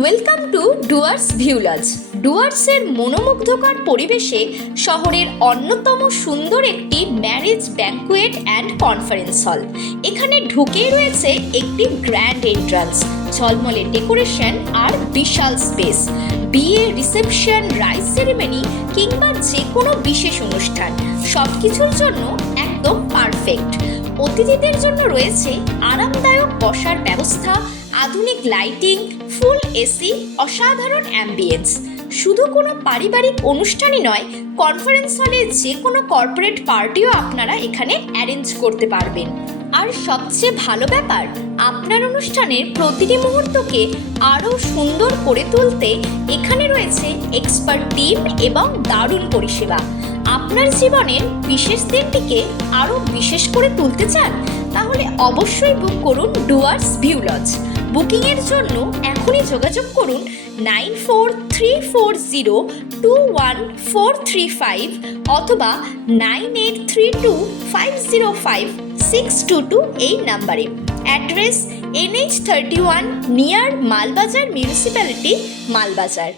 Welcome to Dooars view lodge. ডুয়ার্সের মনোমুগ্ধকর পরিবেশে শহরের অন্যতম সুন্দর একটি marriage banquet and conference hall. এখানে ঢুকেই রয়েছে একটি গ্র্যান্ড এন্ট্রান্স, ঝলমলে ডেকোরেশন আর বিশাল স্পেস। বিয়ে, রিসেপশন, রাইস সেরেমনি কিংবা যে কোনো বিশেষ অনুষ্ঠান সব কিছুর জন্য একদম পারফেক্ট। অতিথিদের জন্য রয়েছে আরামদায়ক বসার ব্যবস্থা, আধুনিক লাইটিং, ফুল এসি, অসাধারণ অ্যাম্বিয়েন্স। শুধু কোনো পারিবারিক অনুষ্ঠানই নয়, কনফারেন্স হলে যে কোনো কর্পোরেট পার্টিও আপনারা এখানে অ্যারেঞ্জ করতে পারবেন। আর সবচেয়ে ভালো ব্যাপার, আপনার অনুষ্ঠানের প্রতিটি মুহূর্তকে আরও সুন্দর করে তুলতে এখানে রয়েছে এক্সপার্ট টিম এবং দারুণ পরিষেবা। আপনার জীবনের বিশেষ দিনটিকে আরও বিশেষ করে তুলতে চান? তাহলে অবশ্যই বুক করুন ডুয়ার্স ভিউ লজ। বুকিংয়ের জন্য এখনই যোগাযোগ করুন 9434021435 অথবা 9832505622 এই নাম্বারে। Address NH31 near Malbazar municipality, Malbazar.